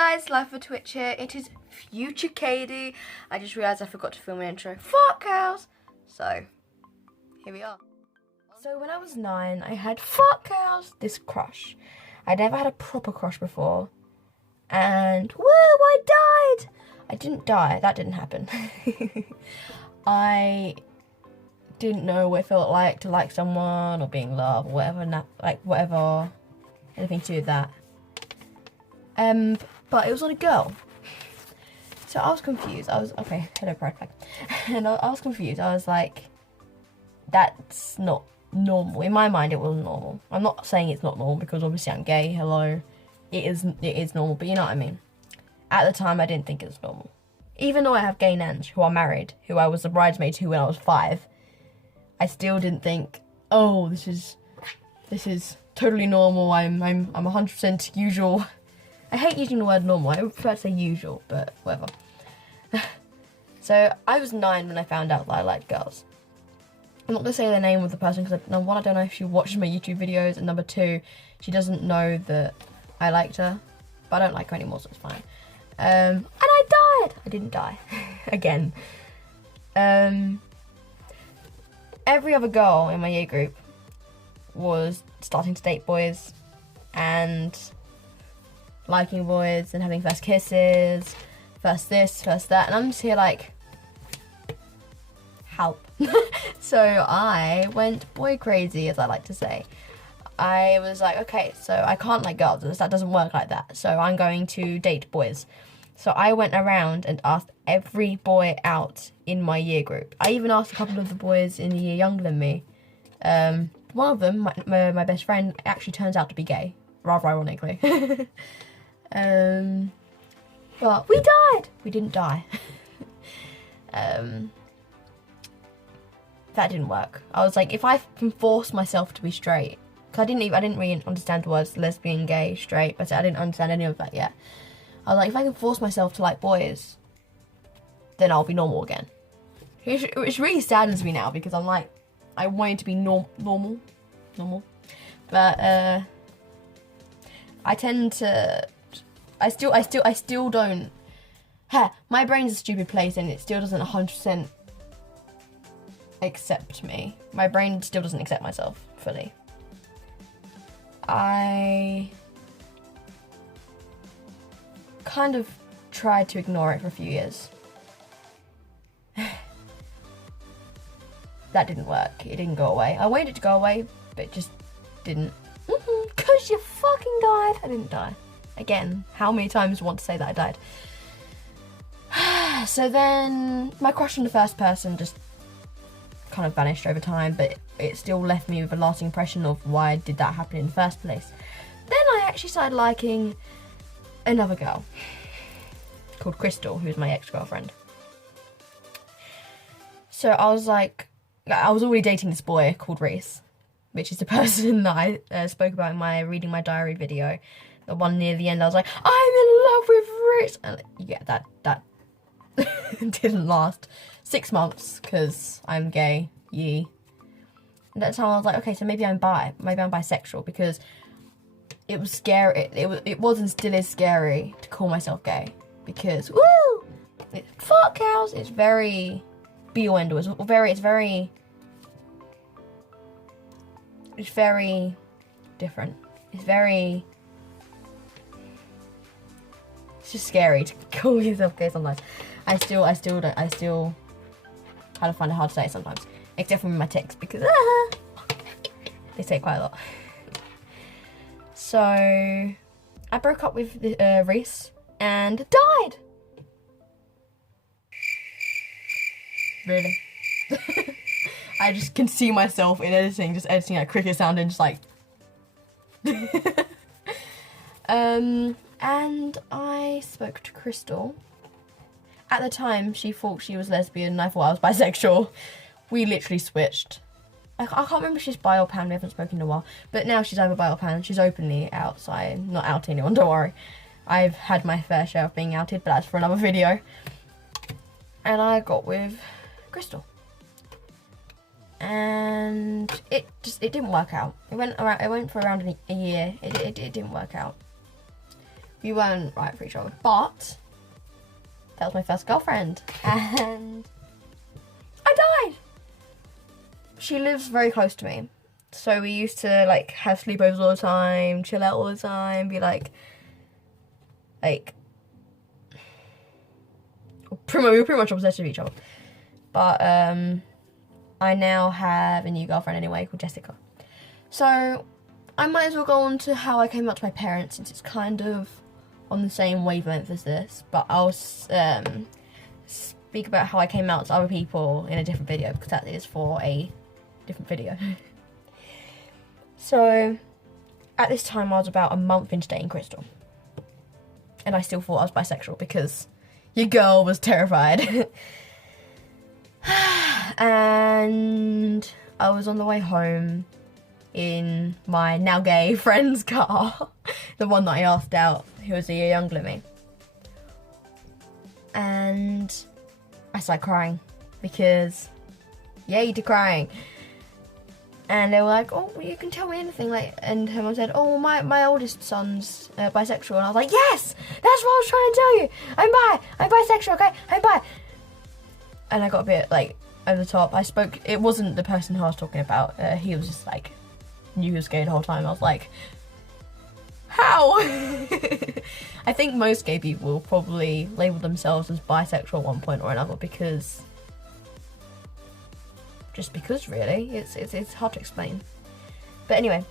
guys, Life for Twitch here. It is future Katie. I just realised I forgot to film an intro. Fuck cows. So, here we are. So when I was 9, I had, fuck cows, this crush. I'd never had a proper crush before. And, woo, I died! I didn't die, that didn't happen. I didn't know what it felt like to like someone or being loved or whatever, whatever, anything to do with that. But it was on a girl. So I was confused. Okay, hello pride flag. And I was confused. I was like, that's not normal. In my mind, it wasn't normal. I'm not saying it's not normal because obviously I'm gay, hello. It is normal, but you know what I mean. At the time, I didn't think it was normal. Even though I have gay nans who are married, who I was the bridesmaid to when I was 5, I still didn't think, oh, this is totally normal. I'm 100% usual. I hate using the word normal. I would prefer to say usual, but whatever. So I was 9 when I found out that I liked girls. I'm not gonna say the name of the person because number 1, I don't know if she watches my YouTube videos, and number 2, she doesn't know that I liked her, but I don't like her anymore, so it's fine. And I died. I didn't die again. Every other girl in my year group was starting to date boys and liking boys and having first kisses, first this, first that, and I'm just here like, help. So I went boy crazy, as I like to say. I was like, okay, so I can't like girls, that doesn't work like that, so I'm going to date boys. So I went around and asked every boy out in my year group. I even asked a couple of the boys in the year younger than me. One of them, my best friend, actually turns out to be gay, rather ironically. But we died. We didn't die. That didn't work. I was like, if I can force myself to be straight, because I didn't really understand the words lesbian, gay, straight, but I didn't understand any of that yet. I was like, if I can force myself to like boys, then I'll be normal again. Which really saddens me now because I'm like, I wanted to be normal, but I tend to. I still don't. My brain's a stupid place and it still doesn't 100% accept me. My brain still doesn't accept myself fully. I kind of tried to ignore it for a few years. That didn't work. It didn't go away. I wanted it to go away, but it just didn't. Because you fucking died. I didn't die. Again, how many times do I want to say that I died? So then my crush on the first person just kind of vanished over time, but it still left me with a lasting impression of why did that happen in the first place. Then I actually started liking another girl called Crystal, who's my ex-girlfriend. So I was like, I was already dating this boy called Reese, which is the person that I spoke about in my reading my diary video. The one near the end, I was like, I'm in love with Reese. And yeah, that didn't last 6 months because I'm gay, yee. And at that time I was like, okay, so maybe I'm bisexual, because it was scary. It was and still is scary to call myself gay because woo, fuck cows. It's very be or end. It's very different. It's just scary to call yourself gay sometimes. I still kind of find it hard to say it sometimes, except for my tics because they say it quite a lot. So I broke up with Reese and died. Really? I just can see myself in editing, just editing a cricket sound and just like. And I spoke to Crystal. At the time, she thought she was lesbian and I thought I was bisexual. We literally switched. I can't remember if she's bi or pan, we haven't spoken in a while. But now she's either bi or pan, she's openly out, so I'm not outing anyone, don't worry. I've had my fair share of being outed, but that's for another video. And I got with Crystal. And it didn't work out. It went for around a year. It didn't work out. we weren't right for each other, but that was my first girlfriend, and I died. She lives very close to me, so we used to like have sleepovers all the time, chill out all the time, be like we were pretty much obsessed with each other. But I now have a new girlfriend anyway called Jessica. So I might as well go on to how I came out to my parents, since it's kind of on the same wavelength as this, but I'll speak about how I came out to other people in a different video, because that is for a different video. So at this time I was about a month into dating Crystal, and I still thought I was bisexual because your girl was terrified. And I was on the way home in my now gay friend's car, the one that I asked out, who was a year younger than me, and I started crying because yay to crying. And they were like, oh, you can tell me anything, like, and her mum said, oh, my oldest son's bisexual, and I was like, yes, that's what I was trying to tell you, I'm bisexual, okay, I'm bi. And I got a bit like over the top. It wasn't the person who I was talking about, he was just like, knew he was gay the whole time. I was like, how? I think most gay people will probably label themselves as bisexual at one point or another, because really, it's hard to explain. But anyway,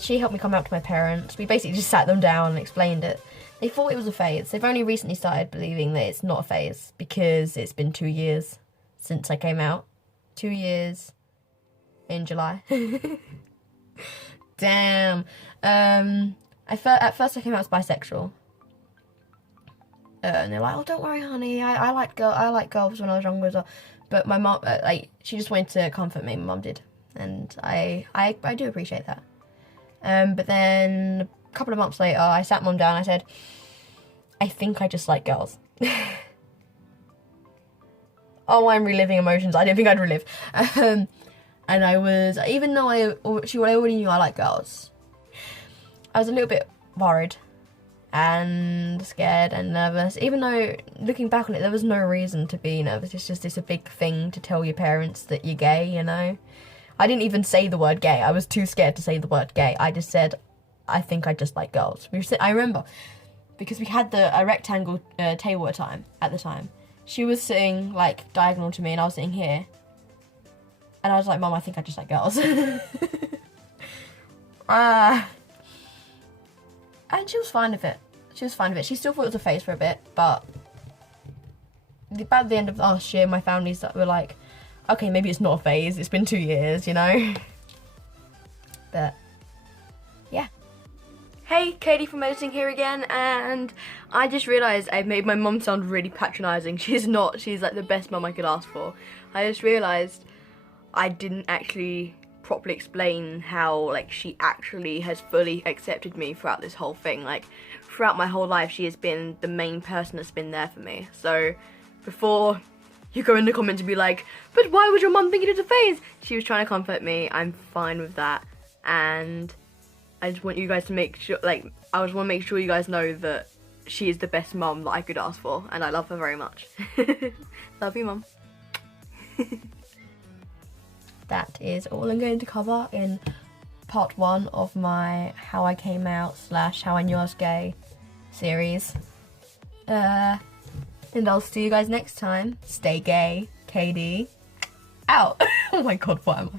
she helped me come out to my parents. We basically just sat them down and explained it. They thought it was a phase. They've only recently started believing that it's not a phase, because it's been 2 years since I came out. 2 years in July. Damn. At first I came out as bisexual. And they're like, oh, don't worry, honey. I like girls when I was younger as well. But my mom, she just wanted to comfort me. My mum did, and I do appreciate that. But then a couple of months later, I sat mum down. I said, I think I just like girls. Oh, I'm reliving emotions I didn't think I'd relive. And I was, even though I already knew I like girls, I was a little bit worried and scared and nervous, even though looking back on it there was no reason to be nervous. It's a big thing to tell your parents that you're gay, you know. I didn't even say the word gay. I was too scared to say the word gay. I just said, I think I just like girls. I remember, because we had a rectangle table at the time. She was sitting like diagonal to me and I was sitting here, and I was like, Mum, I think I just like girls. And she was fine with it. She still thought it was a phase for a bit, but about the end of last year, my families were like, okay, maybe it's not a phase. It's been 2 years, you know? But, yeah. Hey, Katie from editing here again, and I just realised I made my mum sound really patronising. She's not. She's like the best mum I could ask for. I just realised I didn't actually properly explain how like she actually has fully accepted me throughout this whole thing. Like throughout my whole life she has been the main person that's been there for me. So before you go in the comments and be like, but why would your mum think it is a phase? She was trying to comfort me. I'm fine with that, and I just want you guys to make sure, like, I just want to make sure you guys know that she is the best mum that I could ask for, and I love her very much. Love you, Mum. That is all I'm going to cover in part 1 of my how I came out / how I knew I was gay series. And I'll see you guys next time. Stay gay. Katie. Out. Oh my god, what am I?